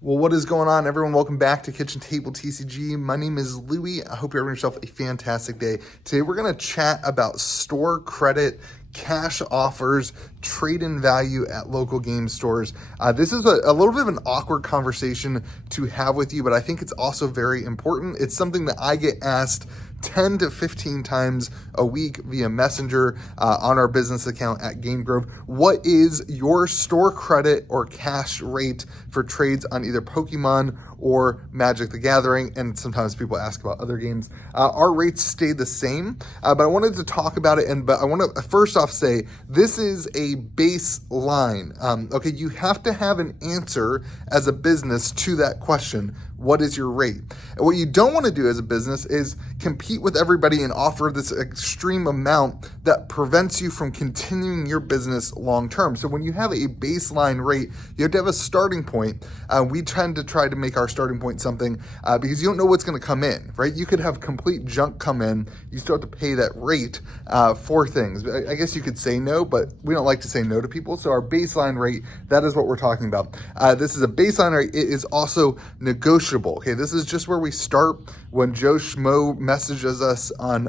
Well, what is going on, everyone? Welcome back to Kitchen Table TCG. My name is Louie. I hope you're having yourself a fantastic day. Today, we're going to chat about store credit, cash offers, trade-in value at local game stores. This is a little bit of an awkward conversation to have with you, but I think it's also very important. It's something that I get asked 10 to 15 times a week via Messenger on our business account at Game Grove. What is your store credit or cash rate for trades on either Pokemon or Magic the Gathering? And sometimes people ask about other games. Our rates stay the same, but I wanted to talk about it. But I want to first off say this is a baseline. Okay, you have to have an answer as a business to that question. What is your rate? And what you don't want to do as a business is compete with everybody and offer this extreme amount that prevents you from continuing your business long term. So when you have a baseline rate, you have to have a starting point. We tend to try to make our starting point something because you don't know what's going to come in, right? You could have complete junk come in. You still have to pay that rate for things. I guess you could say no, but we don't like to say no to people. So our baseline rate, that is what we're talking about. This is a baseline rate. It is also negotiable. Okay, this is just where we start when Joe Schmo messages us on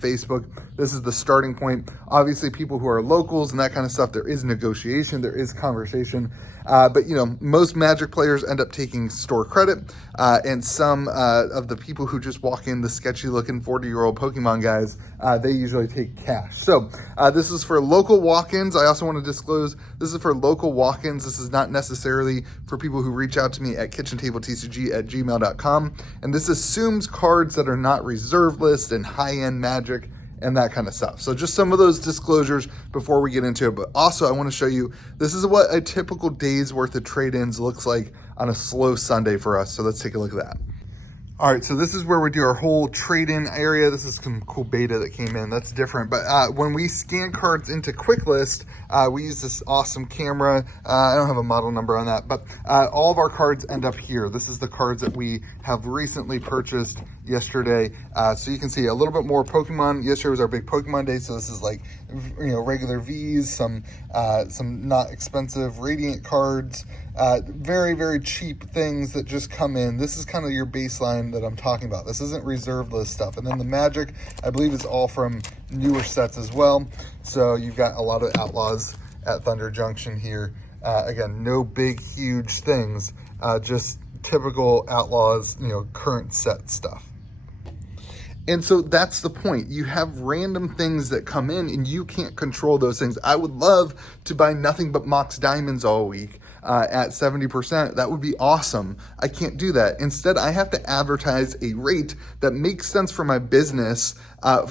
Facebook. This is the starting point. Obviously, people who are locals and that kind of stuff, there is negotiation, there is conversation. But most Magic players end up taking store credit, and some of the people who just walk in, the sketchy-looking 40-year-old Pokemon guys, they usually take cash. So this is for local walk-ins. I also want to disclose this is for local walk-ins. This is not necessarily for people who reach out to me at KitchenTableTCG@gmail.com. And this assumes cards that are not reserve list and high-end Magic and that kind of stuff. So just some of those disclosures before we get into it. But also I want to show you, this is what a typical day's worth of trade-ins looks like on a slow Sunday for us. So let's take a look at that. All right, so this is where we do our whole trade-in area. This is some cool beta that came in. That's different. But when we scan cards into QuickList, we use this awesome camera. I don't have a model number on that, but all of our cards end up here. This is the cards that we have recently purchased yesterday. So you can see a little bit more Pokemon. Yesterday was our big Pokemon day, so this is like regular Vs, some not expensive Radiant cards, very, very cheap things that just come in. This is kind of your baseline that I'm talking about. This isn't reserve list stuff. And then the Magic, I believe, is all from newer sets as well. So you've got a lot of Outlaws at Thunder Junction here. Again, no big, huge things, just typical Outlaws, current set stuff. And so that's the point. You have random things that come in and you can't control those things. I would love to buy nothing but Mox Diamonds all week at 70%. That would be awesome. I can't do that. Instead, I have to advertise a rate that makes sense for my business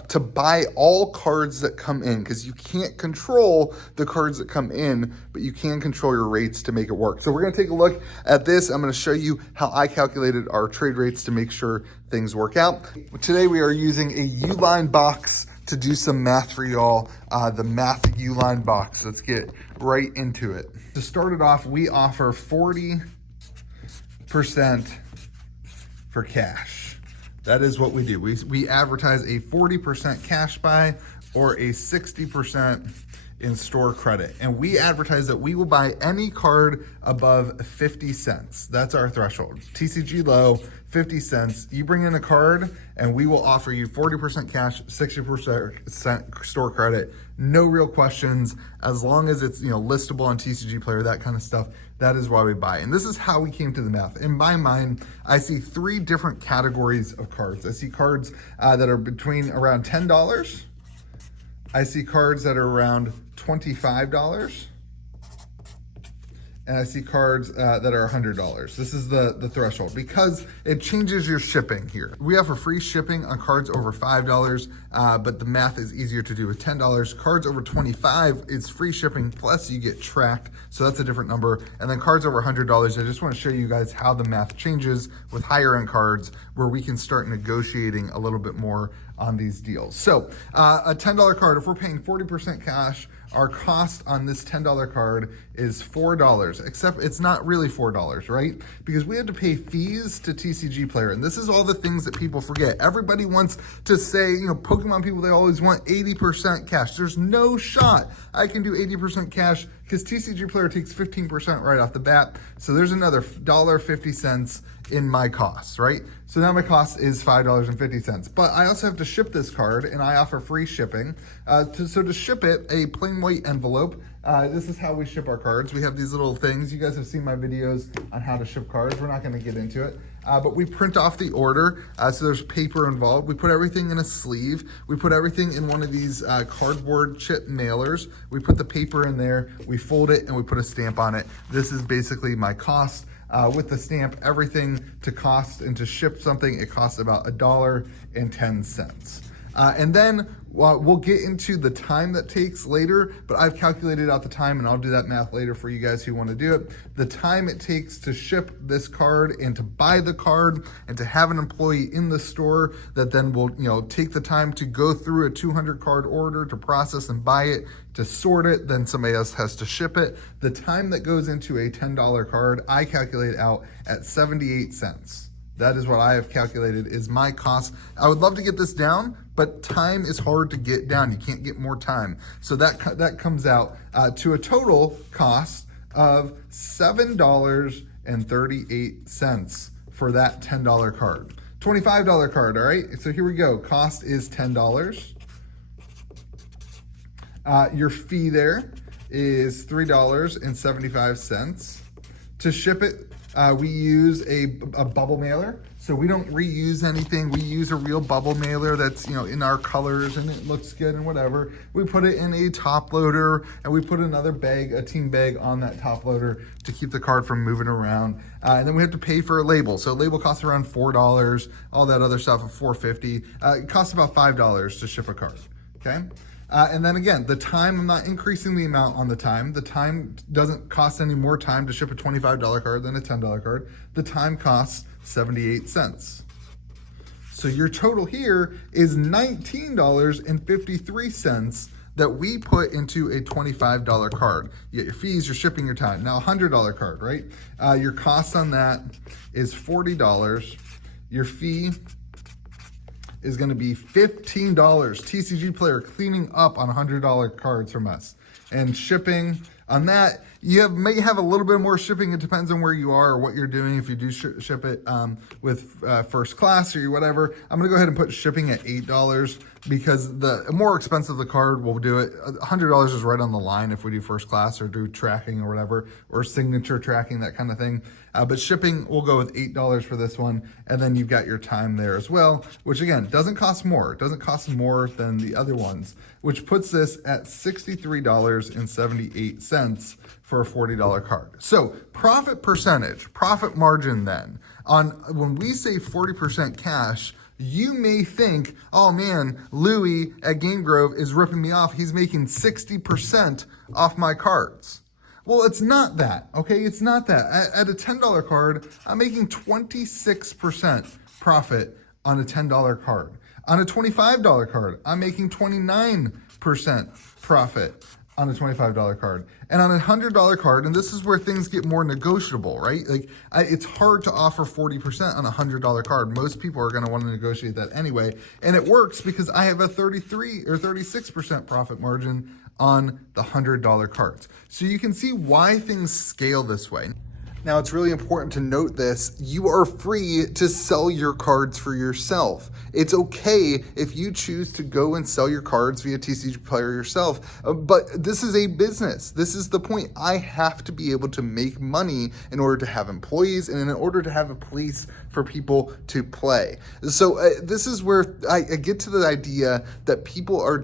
to buy all cards that come in, because you can't control the cards that come in, but you can control your rates to make it work. So we're going to take a look at this. I'm going to show you how I calculated our trade rates to make sure things work out. Today we are using a Uline box to do some math for y'all, the math Uline box. Let's get right into it. To start it off, we offer 40% for cash. That is what we do. We advertise a 40% cash buy or a 60% in store credit. And we advertise that we will buy any card above 50 cents. That's our threshold. TCG low, 50 cents. You bring in a card and we will offer you 40% cash, 60% store credit. No real questions. As long as it's listable on TCG Player, that kind of stuff. That is why we buy. And this is how we came to the math. In my mind, I see three different categories of cards. I see cards that are between around $10. I see cards that are around $25. And I see cards that are $100. This is the threshold because it changes your shipping here. We offer free shipping on cards over $5, but the math is easier to do with $10. Cards over $25 is free shipping, plus you get tracked, so that's a different number. And then cards over $100, I just want to show you guys how the math changes with higher end cards where we can start negotiating a little bit more on these deals. So a $10 card, if we're paying 40% cash, our cost on this $10 card is $4, except it's not really $4, right? Because we had to pay fees to TCG Player. And this is all the things that people forget. Everybody wants to say, you know, Pokemon people, they always want 80% cash. There's no shot I can do 80% cash because TCG Player takes 15% right off the bat. So there's another $1.50 in my cost, right? So now my cost is $5.50. But I also have to ship this card, and I offer free shipping. So to ship it, a plain white envelope. This is how we ship our cards. We have these little things. You guys have seen my videos on how to ship cards. We're not going to get into it. But we print off the order, so there's paper involved. We put everything in a sleeve. We put everything in one of these cardboard chip mailers. We put the paper in there, we fold it, and we put a stamp on it. This is basically my cost. With the stamp, everything to cost and to ship something, it costs about $1.10. And then we'll get into the time that takes later, but I've calculated out the time, and I'll do that math later for you guys who want to do it. The time it takes to ship this card and to buy the card and to have an employee in the store that then will, you know, take the time to go through a 200 card order to process and buy it, to sort it, then somebody else has to ship it. The time that goes into a $10 card, I calculate out at 78 cents. That is what I have calculated is my cost. I would love to get this down, but time is hard to get down. You can't get more time. So that comes out to a total cost of $7.38 for that $10 card. $25 card, all right? So here we go. Cost is $10. Your fee there is $3.75. To ship it, we use a bubble mailer. So we don't reuse anything. We use a real bubble mailer that's, you know, in our colors and it looks good and whatever. We put it in a top loader and we put another bag, a team bag on that top loader to keep the card from moving around. And then we have to pay for a label. So a label costs around $4, all that other stuff of $4.50. It costs about $5 to ship a card, okay? And then again, the time, I'm not increasing the amount on the time. The time doesn't cost any more time to ship a $25 card than a $10 card. The time costs 78 cents. So your total here is $19.53 that we put into a $25 card. You get your fees, your shipping, your time. Now a $100 card, right? Your cost on that is $40. Your fee is going to be $15. TCG Player cleaning up on $100 cards from us. And shipping on that, you may have a little bit more shipping. It depends on where you are or what you're doing. If you do ship it with first class or whatever, I'm going to go ahead and put shipping at $8 because the more expensive the card, we'll do it. $100 is right on the line if we do first class or do tracking or whatever, or signature tracking, that kind of thing. But shipping, we'll go with $8 for this one. And then you've got your time there as well, which again, doesn't cost more. It doesn't cost more than the other ones, which puts this at $63.78 for a $40 card. So profit percentage, profit margin then, on when we say 40% cash, you may think, oh man, Louis at Game Grove is ripping me off. He's making 60% off my cards. Well, it's not that, okay? It's not that. At a $10 card, I'm making 26% profit on a $10 card. On a $25 card, I'm making 29% profit on a $25 card. And on a $100 card, and this is where things get more negotiable, right? Like it's hard to offer 40% on a $100 card. Most people are gonna wanna negotiate that anyway. And it works because I have a 33 or 36% profit margin on the $100 cards. So you can see why things scale this way. Now, it's really important to note this. You are free to sell your cards for yourself. It's okay if you choose to go and sell your cards via TCG Player yourself, but this is a business. This is the point. I have to be able to make money in order to have employees and in order to have a place for people to play. So this is where I get to the idea that people are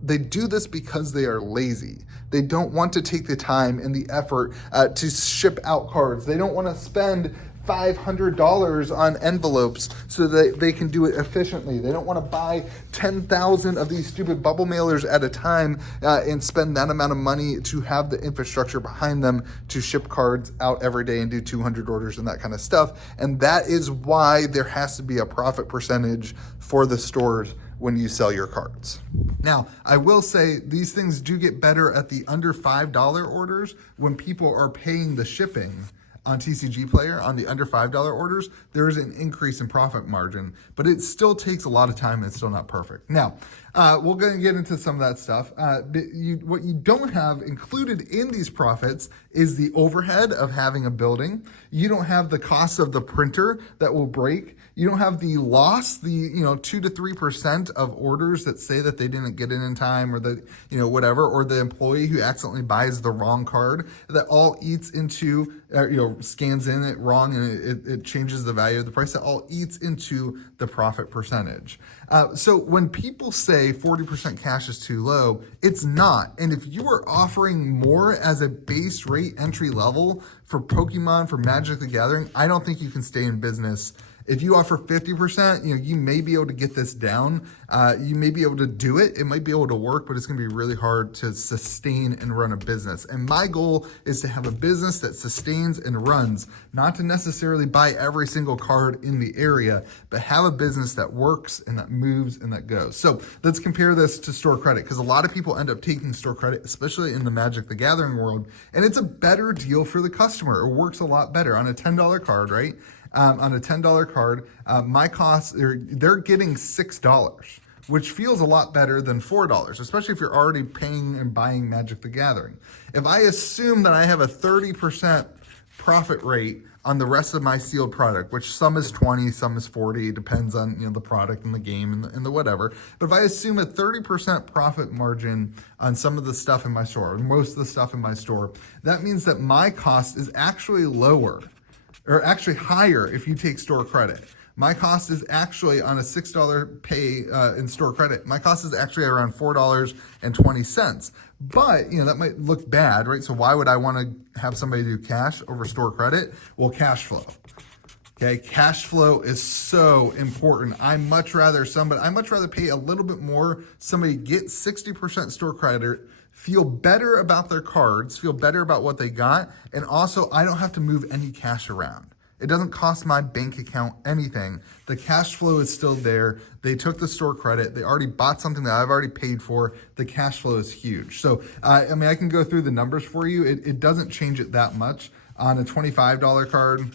they do this because they are lazy. They don't want to take the time and the effort to ship out cards. They don't want to spend $500 on envelopes so that they can do it efficiently. They don't want to buy 10,000 of these stupid bubble mailers at a time and spend that amount of money to have the infrastructure behind them to ship cards out every day and do 200 orders and that kind of stuff. And that is why there has to be a profit percentage for the stores when you sell your cards. Now, I will say these things do get better at the under $5 orders when people are paying the shipping. On TCG Player, on the under $5 orders, there is an increase in profit margin, but it still takes a lot of time and it's still not perfect. Now, we're going to get into some of that stuff. What you don't have included in these profits is the overhead of having a building. You don't have the cost of the printer that will break. You don't have the loss, the 2 to 3% of orders that say that they didn't get in time or that whatever, or the employee who accidentally buys the wrong card that all eats into scans in it wrong and it changes the value of the price. That all eats into the profit percentage. So when people say 40% cash is too low, it's not. And if you are offering more as a base rate entry level for Pokemon, for Magic the Gathering, I don't think you can stay in business. If you offer 50%, you may be able to get this down. You may be able to do it. It might be able to work, but it's going to be really hard to sustain and run a business. And my goal is to have a business that sustains and runs, not to necessarily buy every single card in the area, but have a business that works and that moves and that goes. So let's compare this to store credit, because a lot of people end up taking store credit, especially in the Magic the Gathering world, and it's a better deal for the customer. It works a lot better on a $10 card, right? On a $10 card, my costs, they're getting $6, which feels a lot better than $4, especially if you're already paying and buying Magic the Gathering. If I assume that I have a 30% profit rate on the rest of my sealed product, which some is 20, some is 40, depends on the product and the game and the whatever. But if I assume a 30% profit margin on some of the stuff in my store, or most of the stuff in my store, that means that my cost is actually lower, or actually higher if you take store credit. My cost is actually on a $6 pay in store credit. My cost is actually around $4.20. But, that might look bad, right? So why would I want to have somebody do cash over store credit? Well, cash flow. Okay, cash flow is so important. I'd much rather pay a little bit more, somebody get 60% store credit, feel better about their cards, feel better about what they got, and also I don't have to move any cash around. It doesn't cost my bank account anything. The cash flow is still there. They took the store credit. They already bought something that I've already paid for. The cash flow is huge. So, I can go through the numbers for you. It doesn't change it that much. On a $25 card,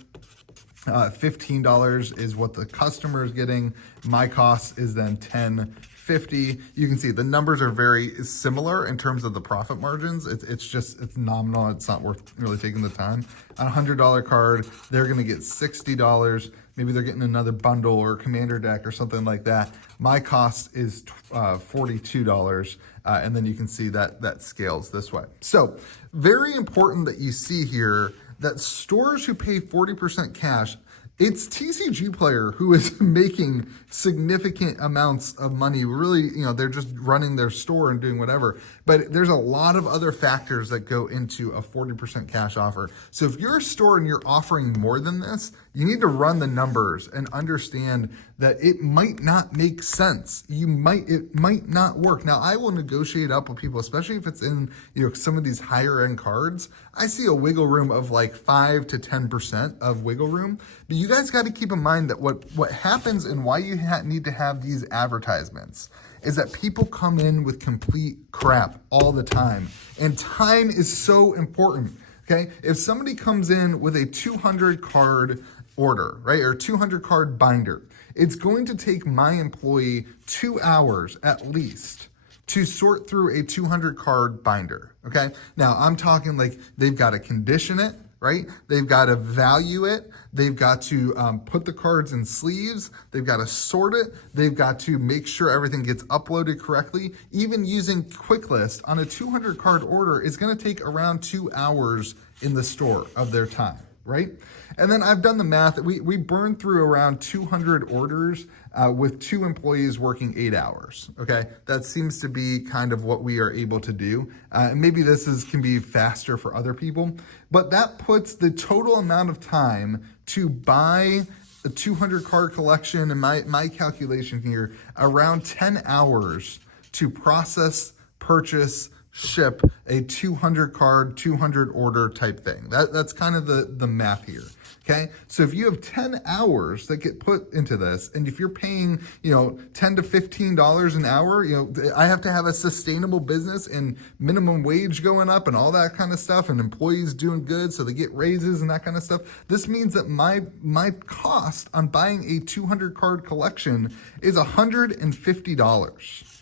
$15 is what the customer is getting. My cost is then $10.50. You can see the numbers are very similar in terms of the profit margins. It's nominal. It's not worth really taking the time. On a $100 card, they're going to get $60. Maybe they're getting another bundle or commander deck or something like that. My cost is $42. And then you can see that scales this way. So very important that you see here that stores who pay 40% cash, it's TCG Player who is making significant amounts of money. Really, they're just running their store and doing whatever. But there's a lot of other factors that go into a 40% cash offer. So if you're a store and you're offering more than this, you need to run the numbers and understand that it might not make sense. It might not work. Now, I will negotiate up with people, especially if it's in some of these higher end cards. I see a wiggle room of like 5 to 10% of wiggle room. But you guys got to keep in mind that what happens and why you need to have these advertisements is that people come in with complete crap all the time. And time is so important, okay? If somebody comes in with a 200 card order, right, or 200 card binder, it's going to take my employee 2 hours at least to sort through a 200 card binder, okay? Now, I'm talking like they've got to condition it, right? They've got to value it. They've got to put the cards in sleeves. They've got to sort it. They've got to make sure everything gets uploaded correctly. Even using QuickList on a 200 card order is going to take around 2 hours in the store of their time, right? And then I've done the math. We burn through around 200 orders with 2 employees working 8 hours, okay? That seems to be kind of what we are able to do. Maybe can be faster for other people, but that puts the total amount of time to buy a 200 card collection, and my calculation here, around 10 hours to process, purchase, ship a 200 card, 200 order type thing. That's kind of the math here. Okay, so if you have 10 hours that get put into this, and if you're paying, $10 to $15 an hour, I have to have a sustainable business and minimum wage going up and all that kind of stuff, and employees doing good, so they get raises and that kind of stuff. This means that my cost on buying a 200 card collection is $150.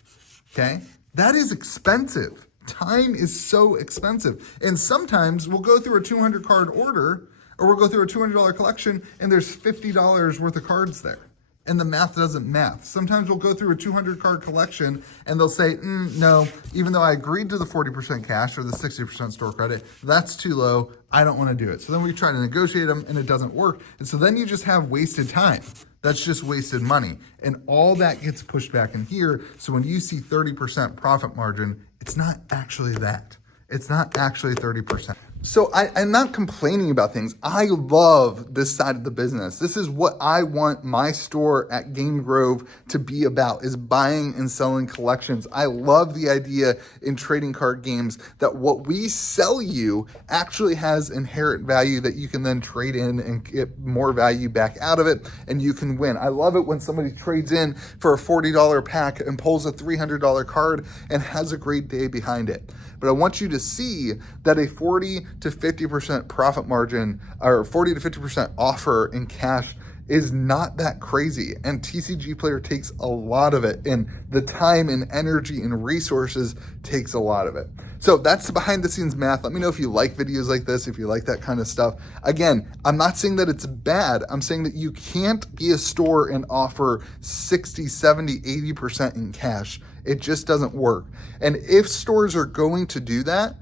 Okay, that is expensive. Time is so expensive, and sometimes we'll go through a 200 card order, or we'll go through a $200 collection and there's $50 worth of cards there. And the math doesn't math. Sometimes we'll go through a 200 card collection and they'll say, no, even though I agreed to the 40% cash or the 60% store credit, that's too low. I don't want to do it. So then we try to negotiate them and it doesn't work. And so then you just have wasted time. That's just wasted money. And all that gets pushed back in here. So when you see 30% profit margin, it's not actually that. It's not actually 30%. So I'm not complaining about things. I love this side of the business. This is what I want my store at Game Grove to be about, is buying and selling collections. I love the idea in trading card games that what we sell you actually has inherent value that you can then trade in and get more value back out of it, and you can win. I love it when somebody trades in for a $40 pack and pulls a $300 card and has a great day behind it. But I want you to see that a 40 to 50% profit margin, or 40 to 50% offer in cash, is not that crazy. And TCG Player takes a lot of it, and the time and energy and resources takes a lot of it. So that's the behind the scenes math. Let me know if you like videos like this, if you like that kind of stuff. Again, I'm not saying that it's bad. I'm saying that you can't be a store and offer 60, 70, 80% in cash. It just doesn't work. And if stores are going to do that,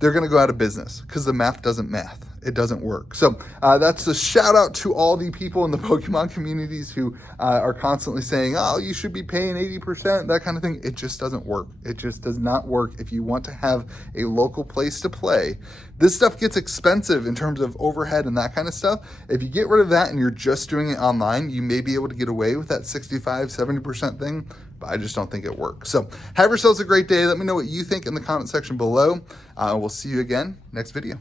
they're going to go out of business because the math doesn't math. It doesn't work. So that's a shout out to all the people in the Pokemon communities who are constantly saying, oh, you should be paying 80%, that kind of thing. It just doesn't work. It just does not work if you want to have a local place to play. This stuff gets expensive in terms of overhead and that kind of stuff. If you get rid of that and you're just doing it online, you may be able to get away with that 65, 70% thing, but I just don't think it works. So have yourselves a great day. Let me know what you think in the comment section below. We'll see you again next video.